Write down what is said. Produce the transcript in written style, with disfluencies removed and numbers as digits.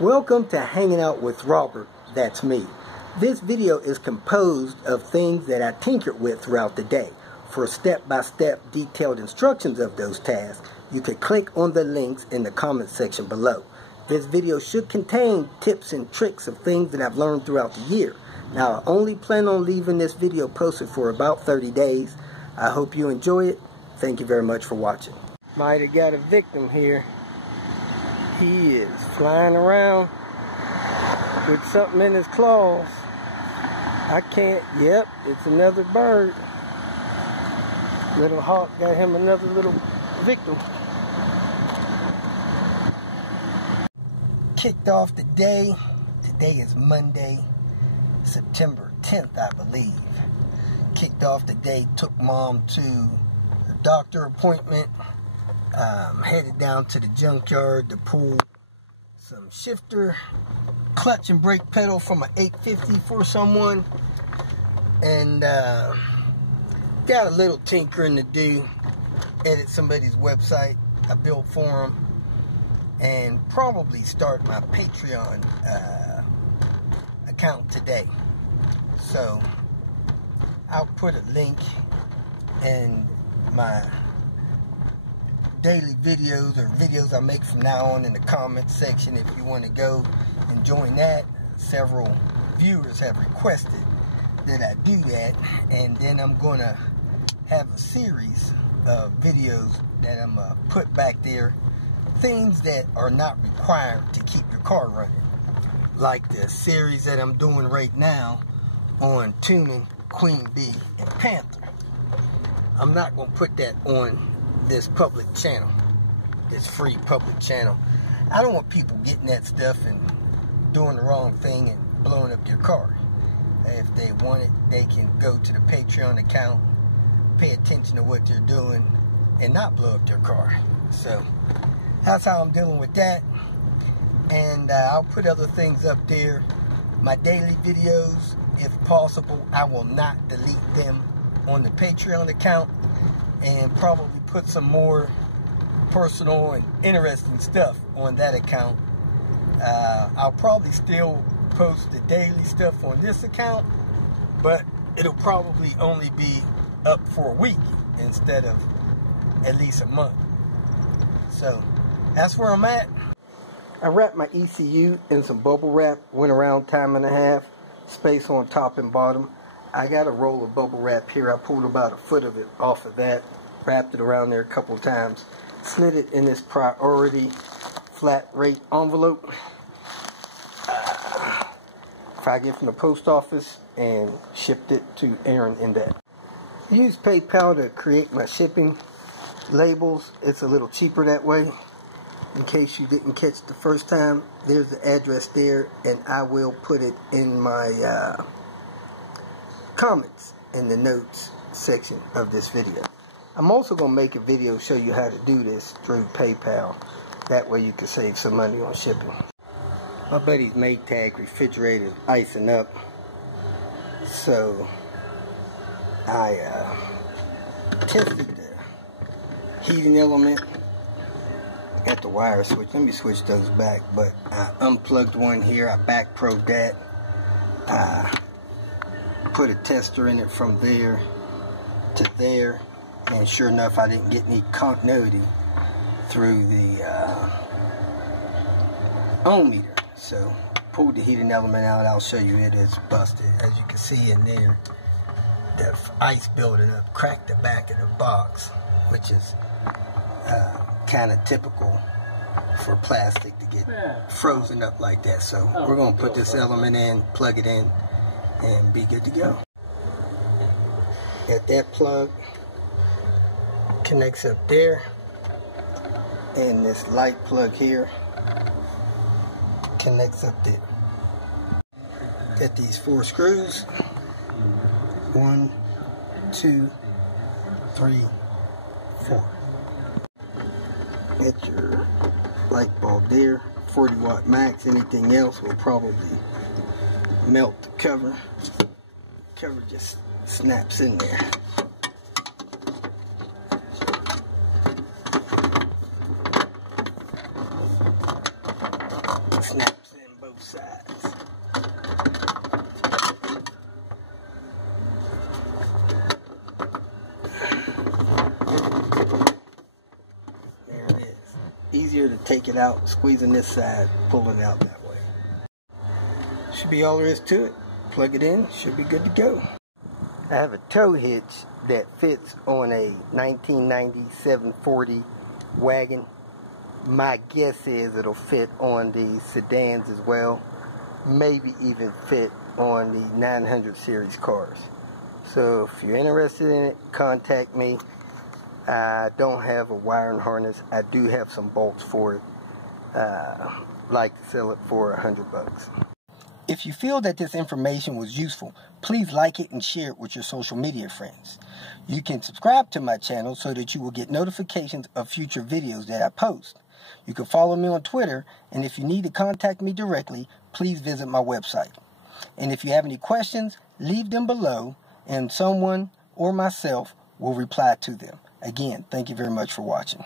Welcome to Hanging Out with Robert, that's me. This video is composed of things that I tinkered with throughout the day. For step-by-step detailed instructions of those tasks, you can click on the links in the comment section below. This video should contain tips and tricks of things that I've learned throughout the year. Now, I only plan on leaving this video posted for about 30 days. I hope you enjoy it. Thank you very much for watching. Might have got a victim here. He is flying around with something in his claws. I can't, yep, it's another bird. Little hawk got him another little victim. Kicked off the day. Today is Monday, September 10th, I believe. Kicked off the day, took mom to the doctor appointment. Headed down to the junkyard to pull some shifter, clutch and brake pedal from an 850 for someone. And got a little tinkering to do. Edit somebody's website I built for them. And probably start my Patreon account today. So I'll put a link in my daily videos or videos I make from now on in the comments section if you want to go and join that. Several viewers have requested that I do that, and then I'm going to have a series of videos that I'm going to put back there, things that are not required to keep your car running, like the series that I'm doing right now on tuning Queen Bee and Panther. I'm not going to put that on this public channel, this free public channel. I don't want people getting that stuff and doing the wrong thing and blowing up your car. If they want it, they can go to the Patreon account, pay attention to what they're doing, and not blow up their car. So that's how I'm dealing with that. And I'll put other things up there. My daily videos, if possible, I will not delete them on the Patreon account, and probably put some more personal and interesting stuff on that account. I'll probably still post the daily stuff on this account, but it'll probably only be up for a week instead of at least a month. So that's where I'm at. I wrapped my ECU in some bubble wrap, went around time and a half, space on top and bottom. I got a roll of bubble wrap here. I pulled about a foot of it off of that, wrapped it around there a couple of times, slid it in this priority flat rate envelope. If I get from the post office, and shipped it to Aaron in that. I use PayPal to create my shipping labels. It's a little cheaper that way. In case you didn't catch the first time, there's the address there, and I will put it in my comments in the notes section of this video. I'm also going to make a video show you how to do this through PayPal. That way you can save some money on shipping. My buddy's Maytag refrigerator is icing up, so I tested the heating element at the wire switch. Let me switch those back, but I unplugged one here. I back probed that. Put a tester in it from there to there, and sure enough, I didn't get any continuity through the ohm meter. So pulled the heating element out. I'll show you it is busted. As you can see in there, the ice building up cracked the back of the box, which is kind of typical for plastic to get frozen up like that. So we're going to put this element in, plug it in, and be good to go. At that plug connects up there, and this light plug here connects up there. Get these 4 screws. 1, 2, 3, 4. Get your light bulb there. 40 watt max. Anything else will probably melt the cover. Cover just snaps in there. snaps easier to take it out, squeezing this side, pulling it out that way. Should be all there is to it. Plug it in, should be good to go. I have a tow hitch that fits on a 1990 740 wagon. My guess is it'll fit on the sedans as well. Maybe even fit on the 900 series cars. So if you're interested in it, contact me. I don't have a wiring harness. I do have some bolts for it. Like to sell it for $100. If you feel that this information was useful, please like it and share it with your social media friends. You can subscribe to my channel so that you will get notifications of future videos that I post. You can follow me on Twitter, and if you need to contact me directly, please visit my website. And if you have any questions, leave them below, and someone or myself will reply to them. Again, thank you very much for watching.